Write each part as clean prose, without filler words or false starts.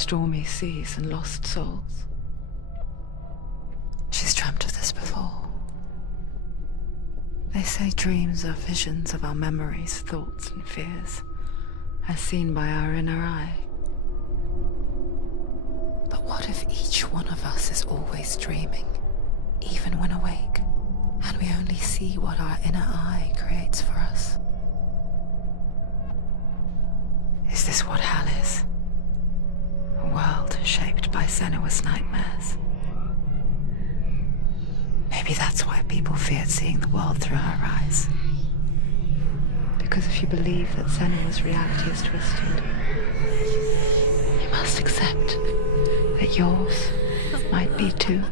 stormy seas and lost souls. She's dreamt of this before. They say dreams are visions of our memories, thoughts, and fears, as seen by our inner eye. But what if each one of us is always dreaming, even when awake, and we only see what our inner eye creates for us? Is this what hell is? A world shaped by Senua's nightmares. Maybe that's why people feared seeing the world through her eyes. Because if you believe that Senua's reality is twisted, you must accept that yours might be too.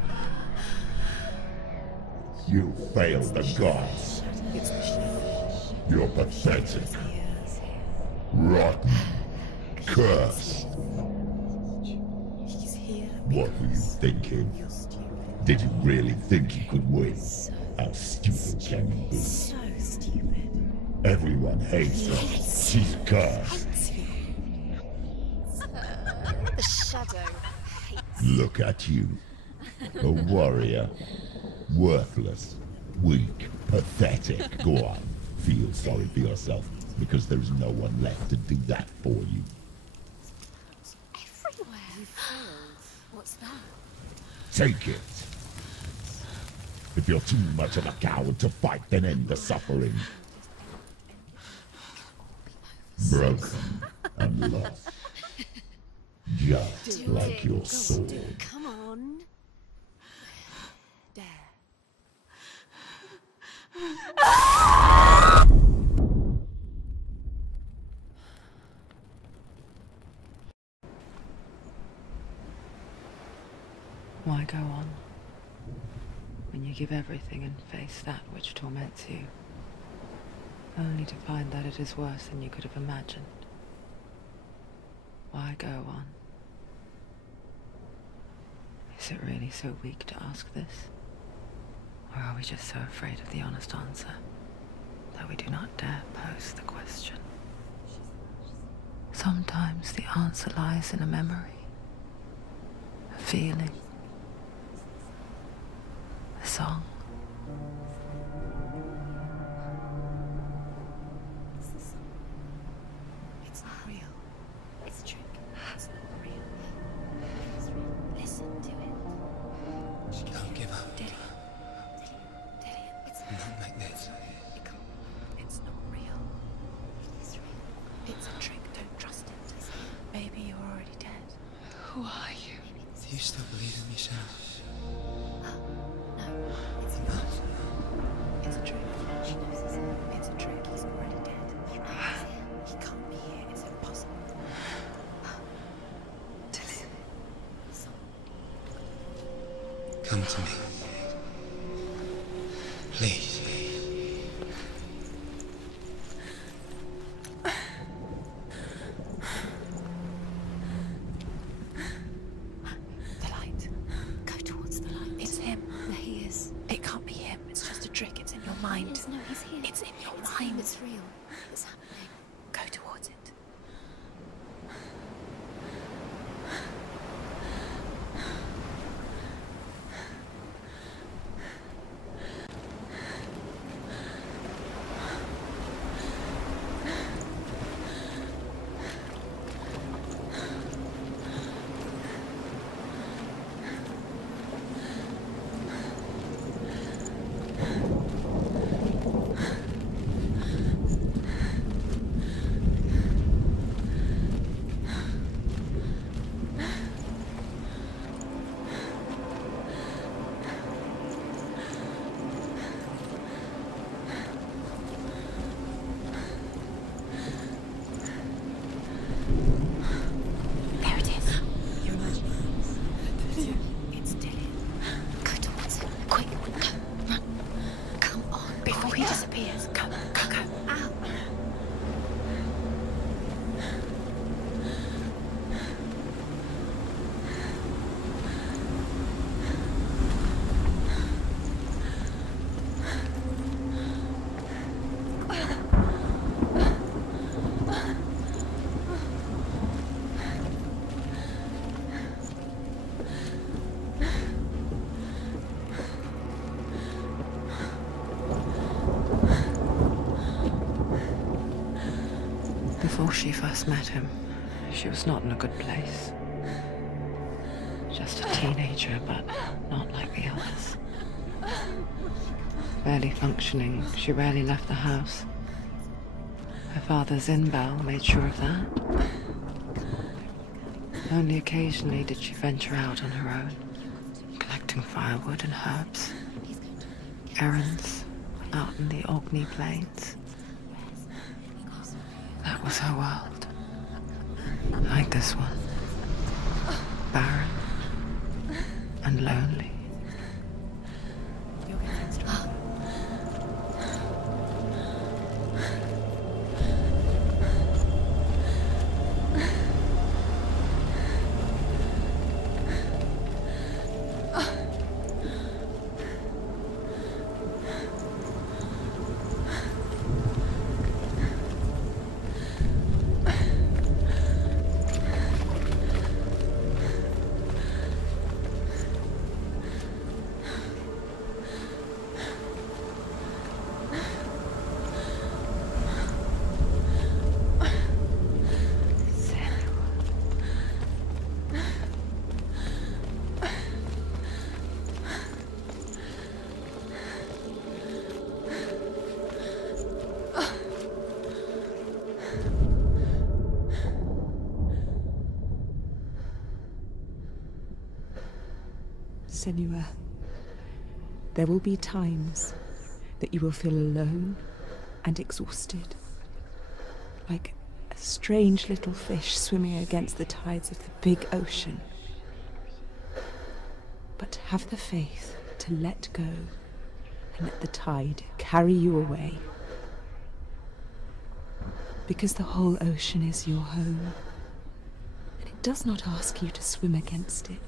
You failed the gods. You're pathetic. Rotten. Cursed. What were you thinking? Did you really think you could win? How stupid can you be? So stupid. Everyone hates her. She's cursed. The shadow hates. Look at you. A warrior. Worthless. Weak. Pathetic. Go on. Feel sorry for yourself, because there's no one left to do that for you. Everywhere. You failed. What's that? Take it. If you're too much of a coward to fight, then end the suffering. Broken and lost. Just like your sword. Come on. Dare. Why go on, when you give everything and face that which torments you, only to find that it is worse than you could have imagined? Why go on? Is it really so weak to ask this? Or are we just so afraid of the honest answer that we do not dare pose the question? Sometimes the answer lies in a memory, a feeling, a song. It's not real. It's a trick. It's not real. It is real. Listen to it. Don't give up. Dillian. It's Not like this. it can't. It's not real. It is real. It's a trick. Don't trust it. Maybe you're already dead. Who are you? Do you still believe in yourself? No, it's not. It's a trick. She knows it's him. It's a trick. He's already dead. He can't be here. It's impossible. Dillian. Come to me. Please. The light. Go towards the light. It's him. There he is. It can't be him. It's just a trick. It's in your mind. No, he's here. It's in your mind. It's real. It's happening. Go towards it. There it is. You're imagining. It's Dillian. Go towards it. Quick. Go. Run. Come on. Before he disappears. Go. Go. Go. Ow. Before she first met him, she was not in a good place. Just a teenager, but not like the others. Barely functioning, she rarely left the house. Her father's in-bell made sure of that. Only occasionally did she venture out on her own, collecting firewood and herbs. Errands out in the Orkney Plains. That was her world. Like this one. Barren and lonely. Senua, there will be times that you will feel alone and exhausted, like a strange little fish swimming against the tides of the big ocean. But have the faith to let go and let the tide carry you away. Because the whole ocean is your home, and it does not ask you to swim against it.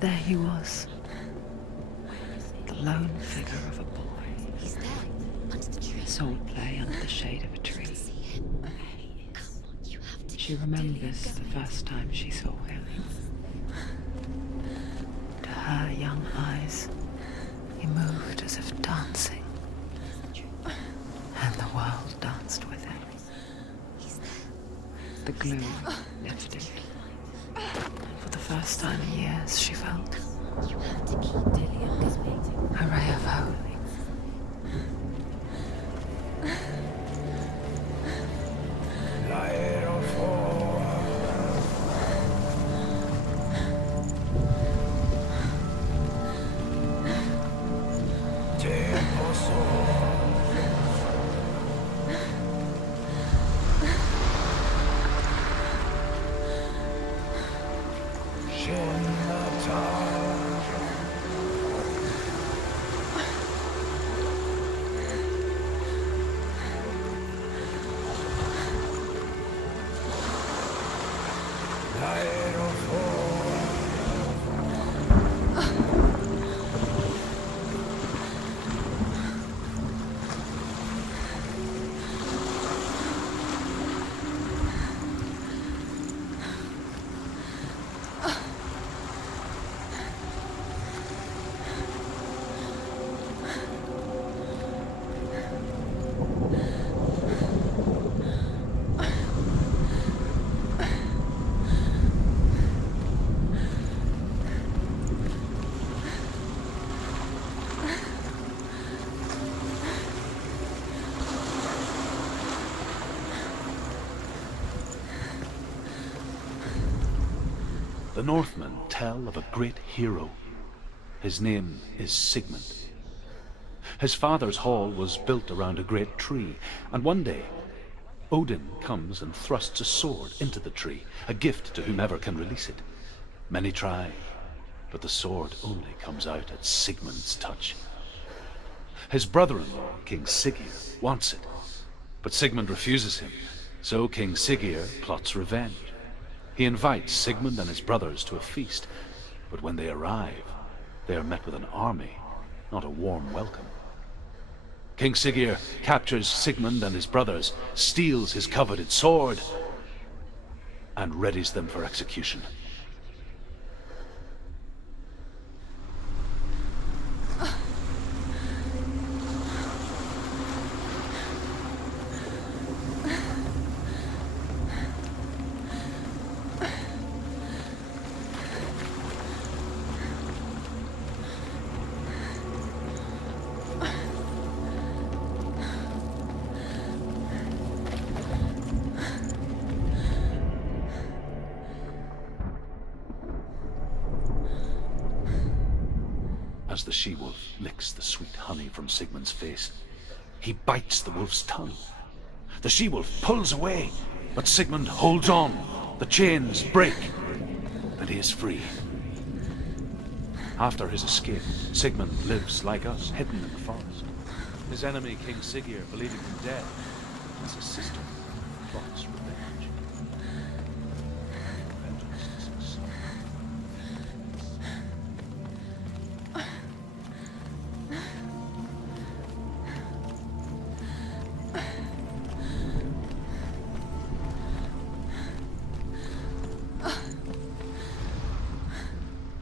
There he was, the lone figure of a boy. He's there, under the tree. Soul play under the shade of a tree. See him? Come on, you have to. She remembers the first time she saw him. To her young eyes, he moved as if dancing, and the world danced with him. The gloom lifted. For the first time in years, she felt You have to keep Dillian. a ray of hope. The Northmen tell of a great hero. His name is Sigmund. His father's hall was built around a great tree, and one day Odin comes and thrusts a sword into the tree, a gift to whomever can release it. Many try, but the sword only comes out at Sigmund's touch. His brother-in-law, King Siggeir, wants it, but Sigmund refuses him, so King Siggeir plots revenge. He invites Sigmund and his brothers to a feast, but when they arrive, they are met with an army, not a warm welcome. King Siggeir captures Sigmund and his brothers, steals his coveted sword, and readies them for execution. As the she-wolf licks the sweet honey from Sigmund's face, he bites the wolf's tongue. The she-wolf pulls away, but Sigmund holds on. The chains break, and he is free. After his escape, Sigmund lives like us, hidden in the forest. His enemy, King Siggeir, believing him dead, as his sister plots revenge.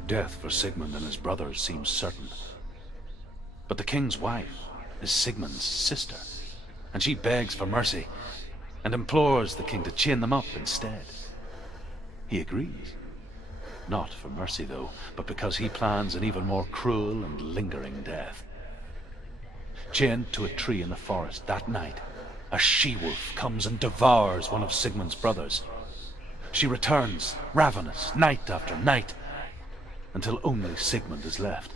Death for Sigmund and his brothers seems certain. But the king's wife is Sigmund's sister, and she begs for mercy and implores the king to chain them up instead. He agrees. Not for mercy, though, but because he plans an even more cruel and lingering death. Chained to a tree in the forest that night, a she-wolf comes and devours one of Sigmund's brothers. She returns, ravenous, night after night, until only Sigmund is left.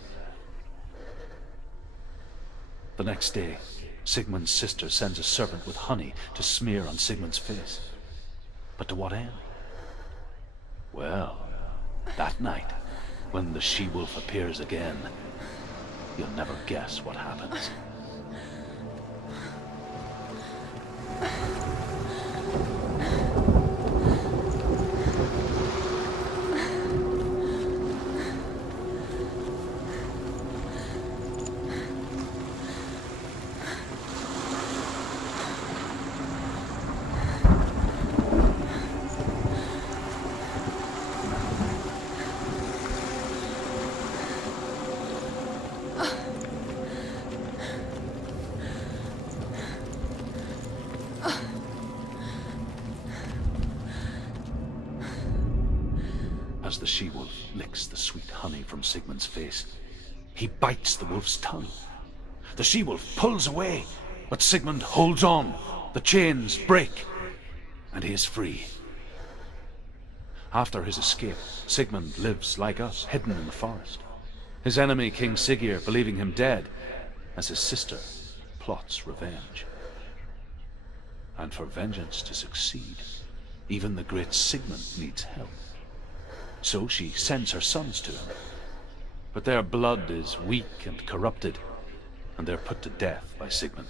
The next day, Sigmund's sister sends a servant with honey to smear on Sigmund's face. But to what end? Well, that night, when the she-wolf appears again, you'll never guess what happens. As the she-wolf licks the sweet honey from Sigmund's face, he bites the wolf's tongue. The she-wolf pulls away, but Sigmund holds on. The chains break, and he is free. After his escape, Sigmund lives like us, hidden in the forest. His enemy, King Siggeir, believing him dead, as his sister plots revenge. And for vengeance to succeed, even the great Sigmund needs help. So she sends her sons to him. But their blood is weak and corrupted, and they're put to death by Sigmund.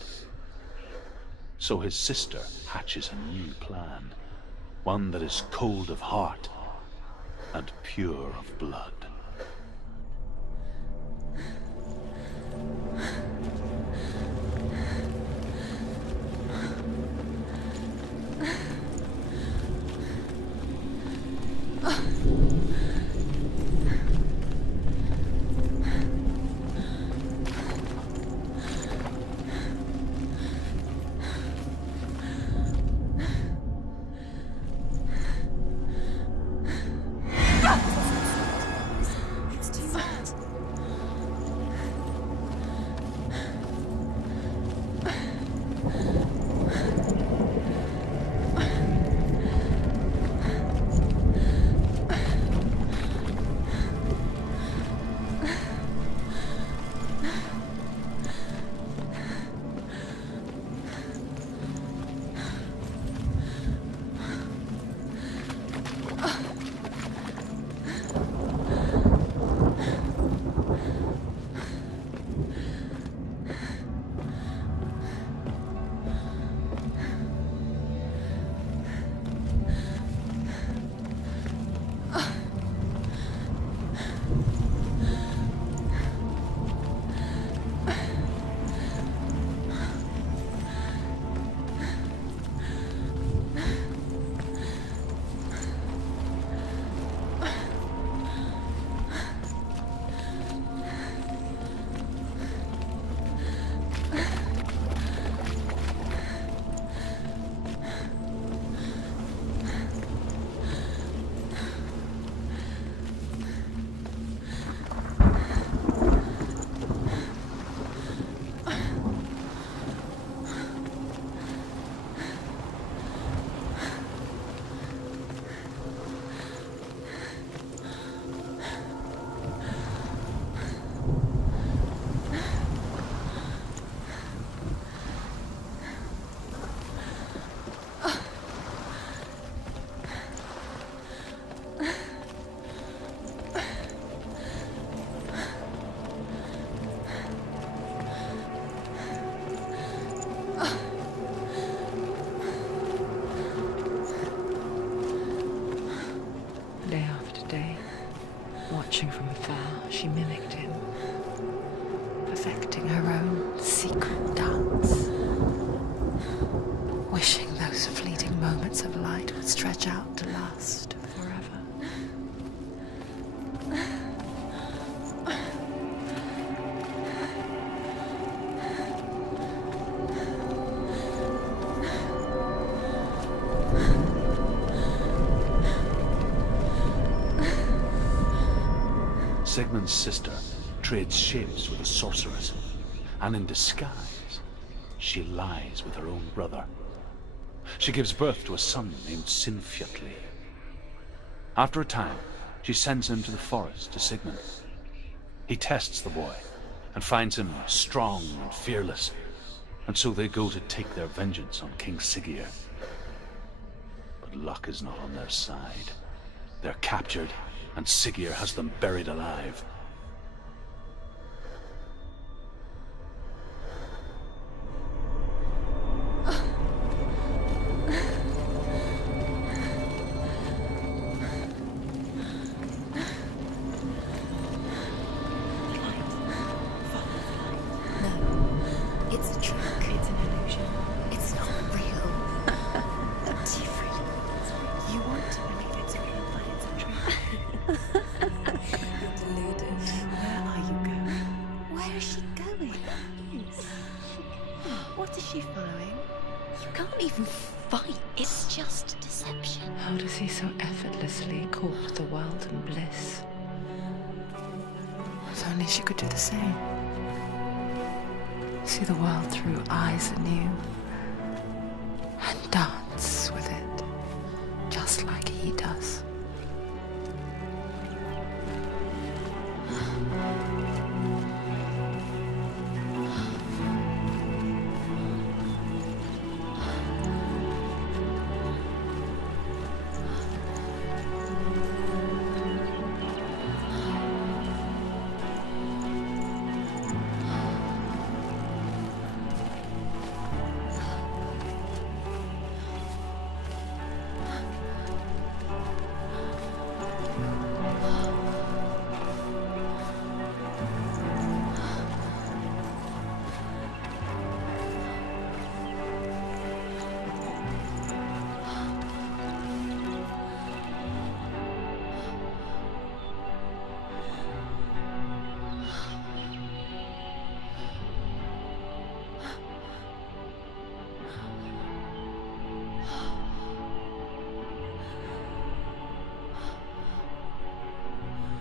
So his sister hatches a new plan, one that is cold of heart and pure of blood. Watching from afar, she mimicked him, perfecting her own secret dance, wishing those fleeting moments of light would stretch out to last forever. Sigmund's sister trades shapes with a sorceress, and in disguise, she lies with her own brother. She gives birth to a son named Sinfjotli. After a time, she sends him to the forest to Sigmund. He tests the boy and finds him strong and fearless, and so they go to take their vengeance on King Siggeir. But luck is not on their side. They're captured, and Siggeir has them buried alive. It's a trick. It's an illusion. It's not real. Different. You want to believe it's real, but it's a trick. You're deluded. Where are you going? Where is she going? What is she following? You can't even fight. It's just deception. How does he so effortlessly court the world and bliss? If only she could do the same. See the world through eyes anew and dance with it, just like he does.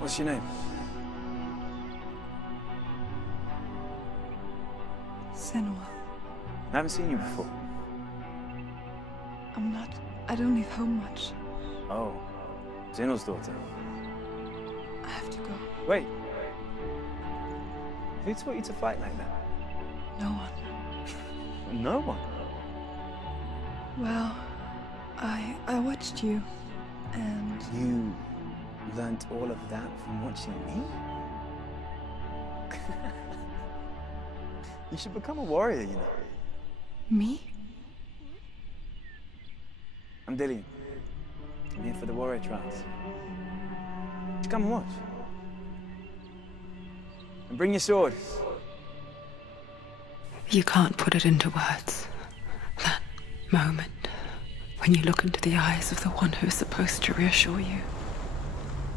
What's your name? Senua. I haven't seen you before. I don't leave home much. Oh, Zenua's daughter. I have to go. Wait. Who taught you to fight like that? No one. No one? Well, I watched you, and You learnt all of that from watching me? You should become a warrior, you know. me? I'm Dillian. I'm here for the warrior trials. Just come and watch. And bring your sword. You can't put it into words. That moment when you look into the eyes of the one who is supposed to reassure you,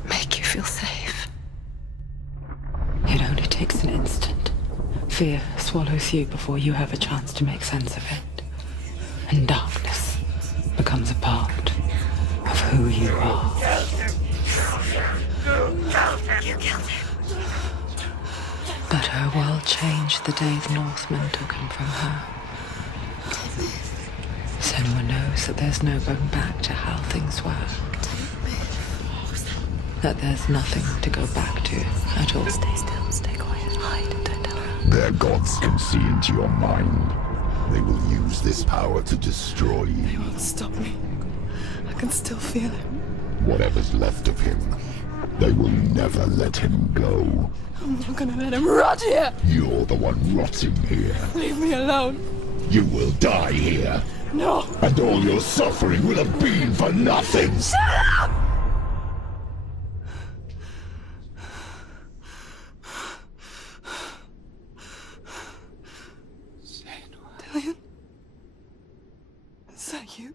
make you feel safe. It only takes an instant. Fear swallows you before you have a chance to make sense of it. And darkness becomes a part of who you are. You killed him. But her world changed the day the Northmen took him from her. Senua knows that there's no going back to how things were. That there's nothing to go back to at all. Stay still, stay quiet, hide, don't tell her. Their gods can see into your mind. They will use this power to destroy They you. won't stop me. I can still feel him. Whatever's left of him, they will never let him go. I'm not gonna let him rot here! You're the one rotting here. Leave me alone! You will die here. No! And all your suffering will have been for nothing. Shut up! you.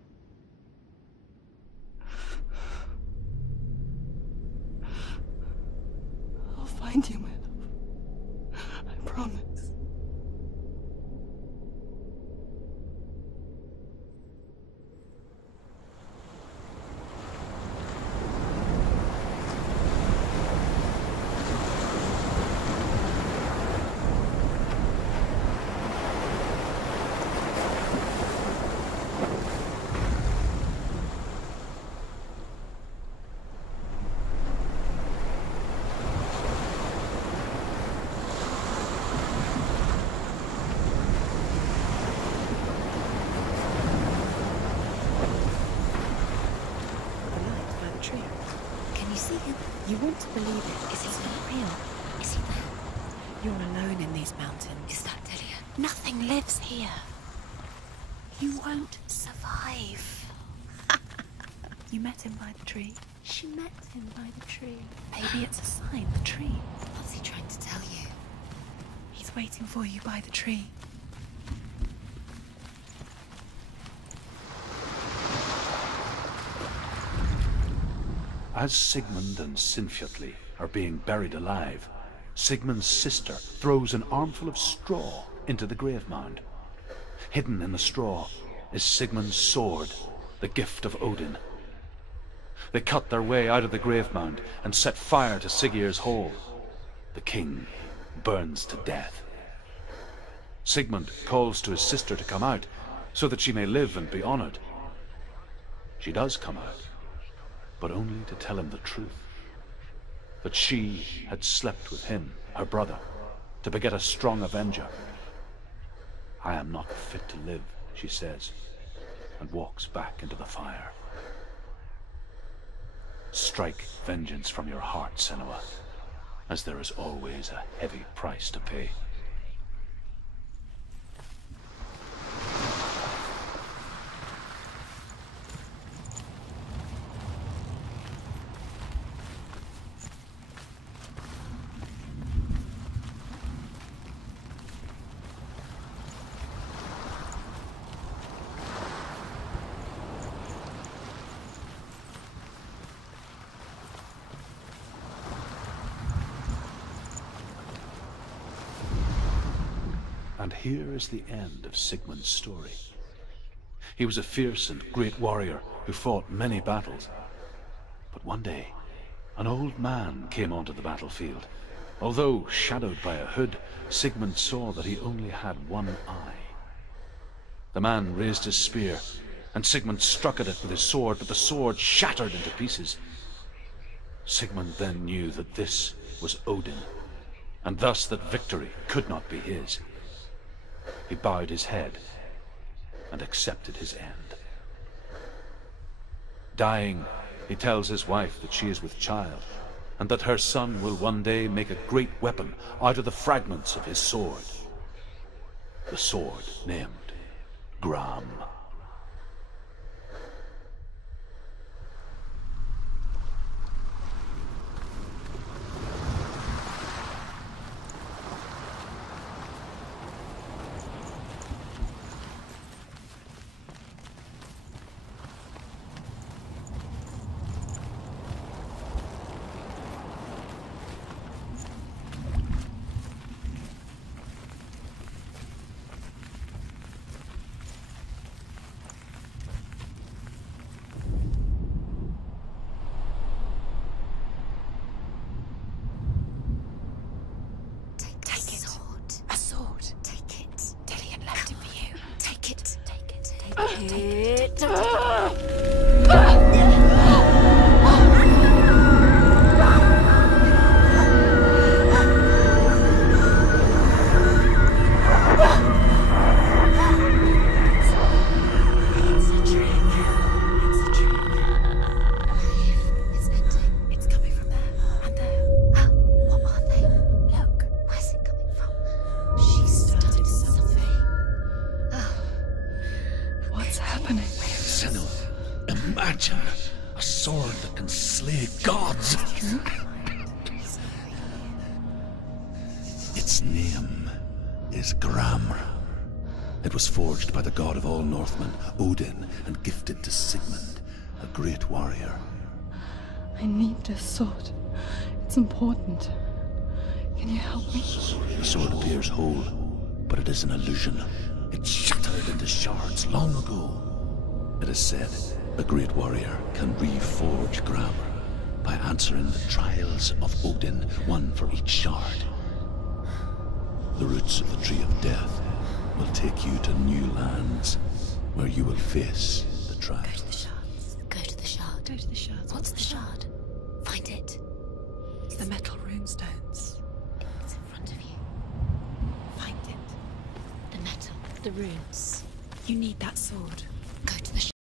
I'll find you, my love. I promise. You want to believe it. Is he not real? Is he there? You're alone in these mountains. Is that Delia? Nothing lives here. You won't survive. You met him by the tree. She met him by the tree. Maybe it's a sign, the tree. What's he trying to tell you? He's waiting for you by the tree. As Sigmund and Sinfjotli are being buried alive, Sigmund's sister throws an armful of straw into the grave mound. Hidden in the straw is Sigmund's sword, the gift of Odin. They cut their way out of the grave mound and set fire to Siggeir's hall. The king burns to death. Sigmund calls to his sister to come out so that she may live and be honored. She does come out, but only to tell him the truth. That she had slept with him, her brother, to beget a strong avenger. I am not fit to live, she says, and walks back into the fire. Strike vengeance from your heart, Senua, as there is always a heavy price to pay. And here is the end of Sigmund's story. He was a fierce and great warrior who fought many battles. But one day, an old man came onto the battlefield. Although shadowed by a hood, Sigmund saw that he only had one eye. The man raised his spear, and Sigmund struck at it with his sword, but the sword shattered into pieces. Sigmund then knew that this was Odin, and thus that victory could not be his. He bowed his head and accepted his end. Dying, he tells his wife that she is with child, and that her son will one day make a great weapon out of the fragments of his sword. The sword named Gram. Its name is Gram. It was forged by the god of all Northmen, Odin, and gifted to Sigmund, a great warrior. I need this sword. It's important. Can you help me? The sword appears whole, but it is an illusion. It shattered into shards long ago. It is said a great warrior can reforge grammar by answering the trials of Odin, one for each shard. The roots of the Tree of Death will take you to new lands where you will face the trials. Go to the shards. Go to the shard. Go to the shards. What's the shard? Find it. It's the metal runestones. It's in front of you. Find it. The metal. The runes. You need that sword. Go to the